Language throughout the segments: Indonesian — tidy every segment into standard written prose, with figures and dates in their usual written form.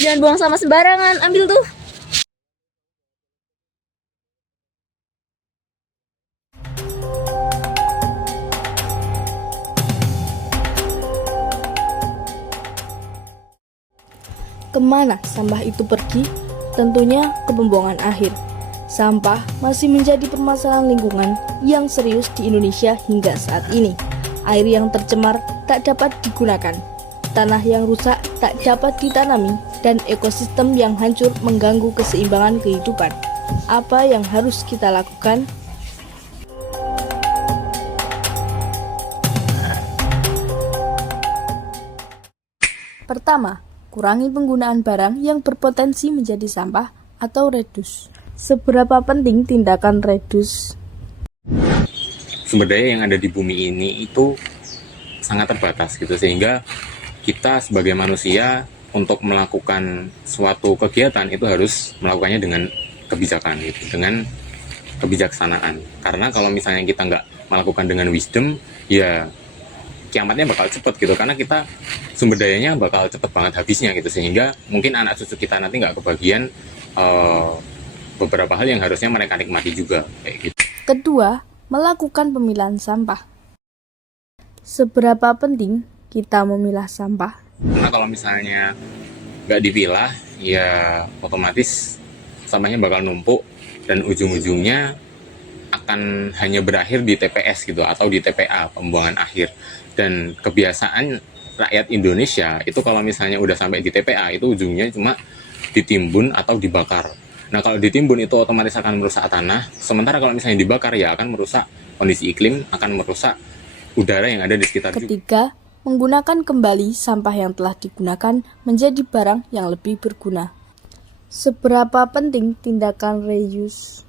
Jangan buang sampah sembarangan, ambil tuh. Kemana sampah itu pergi? Tentunya ke pembuangan akhir. Sampah masih menjadi permasalahan lingkungan yang serius di Indonesia hingga saat ini. Air yang tercemar tak dapat digunakan, tanah yang rusak tak dapat ditanami, dan ekosistem yang hancur mengganggu keseimbangan kehidupan. Apa yang harus kita lakukan? Pertama, kurangi penggunaan barang yang berpotensi menjadi sampah atau reduce. Seberapa penting tindakan reduce? Sumber daya yang ada di bumi ini itu sangat terbatas gitu, sehingga kita sebagai manusia untuk melakukan suatu kegiatan itu harus melakukannya dengan kebijakan gitu, dengan kebijaksanaan. Karena kalau misalnya kita nggak melakukan dengan wisdom, ya kiamatnya bakal cepet gitu, karena kita sumber dayanya bakal cepet banget habisnya gitu, sehingga mungkin anak cucu kita nanti nggak kebagian beberapa hal yang harusnya mereka nikmati juga kayak gitu. Kedua, melakukan pemilahan sampah. Seberapa penting kita memilah sampah? Karena kalau misalnya nggak dipilah, ya otomatis sampahnya bakal numpuk dan ujung-ujungnya akan hanya berakhir di TPS gitu, atau di TPA, pembuangan akhir. Dan kebiasaan rakyat Indonesia itu kalau misalnya udah sampai di TPA itu ujungnya cuma ditimbun atau dibakar. Nah kalau ditimbun itu otomatis akan merusak tanah, sementara kalau misalnya dibakar ya akan merusak kondisi iklim, akan merusak udara yang ada di sekitar juga. Ketiga, menggunakan kembali sampah yang telah digunakan menjadi barang yang lebih berguna. Seberapa penting tindakan reuse?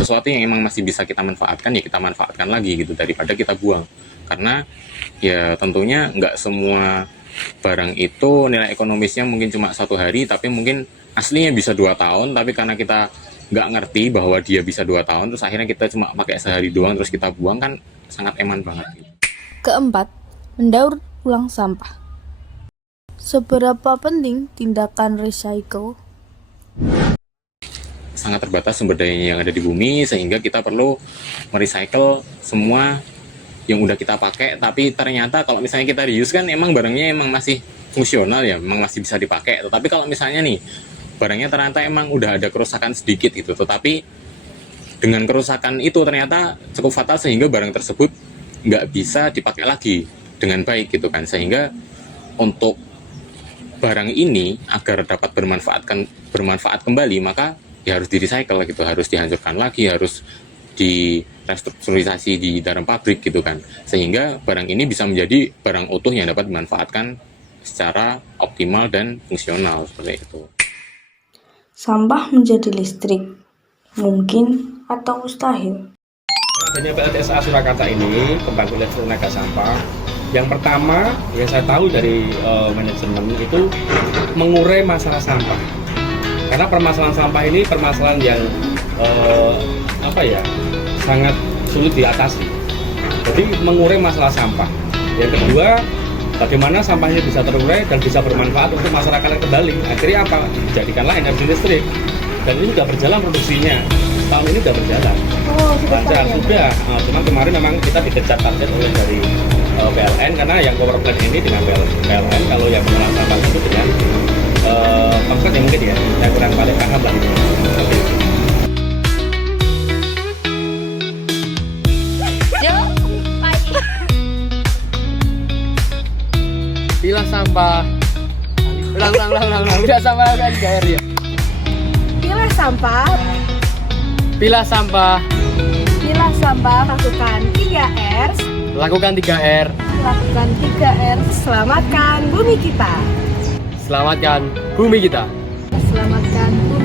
Sesuatu yang emang masih bisa kita manfaatkan ya kita manfaatkan lagi gitu, daripada kita buang. Karena ya tentunya nggak semua barang itu nilai ekonomisnya mungkin cuma 1 hari, tapi mungkin aslinya bisa 2 tahun, tapi karena kita nggak ngerti bahwa dia bisa 2 tahun, terus akhirnya kita cuma pakai sehari doang terus kita buang, kan sangat eman banget gitu. Keempat, mendaur ulang sampah. Seberapa penting tindakan recycle? Sangat terbatas sumber dayanya yang ada di bumi, sehingga kita perlu merecycle semua yang udah kita pakai. Tapi ternyata kalau misalnya kita reuse kan emang barangnya emang masih fungsional ya, emang masih bisa dipakai. Tetapi kalau misalnya nih barangnya ternyata emang udah ada kerusakan sedikit gitu, tetapi dengan kerusakan itu ternyata cukup fatal sehingga barang tersebut nggak bisa dipakai lagi dengan baik gitu kan, sehingga untuk barang ini agar dapat bermanfaat kembali, maka ya harus di-recycle gitu, harus dihancurkan lagi, harus direstrukturisasi di dalam pabrik gitu kan, sehingga barang ini bisa menjadi barang utuh yang dapat dimanfaatkan secara optimal dan fungsional seperti itu. Sampah menjadi listrik, mungkin atau mustahil? Adanya PLTSA Surakarta ini, pembangkit listrik tenaga sampah, yang pertama yang saya tahu dari manajemen itu mengurai masalah sampah. Karena permasalahan sampah ini permasalahan yang sangat sulit diatasi. Jadi mengurai masalah sampah. Yang kedua, bagaimana sampahnya bisa terurai dan bisa bermanfaat untuk masyarakat kembali. Akhirnya apa? Dijadikanlah energi listrik. Dan ini sudah berjalan produksinya. Tahun ini sudah berjalan. Lancar sudah. Cuman kemarin memang kita dikejar target oleh dari PLN, karena yang power plant ini dengan PLN, kalau yang pengelolaan sampah itu dengan pangkat ya mungkin ya, saya kurang balik paham lah. Pilah sampah. Ulang. Udah sampah udah 3 R ya. Pilah sampah. Pilah sampah. Pilah sampah. Lakukan 3R. Lakukan 3R. Lakukan 3R. Selamatkan bumi kita. Selamatkan bumi kita. Selamatkan bumi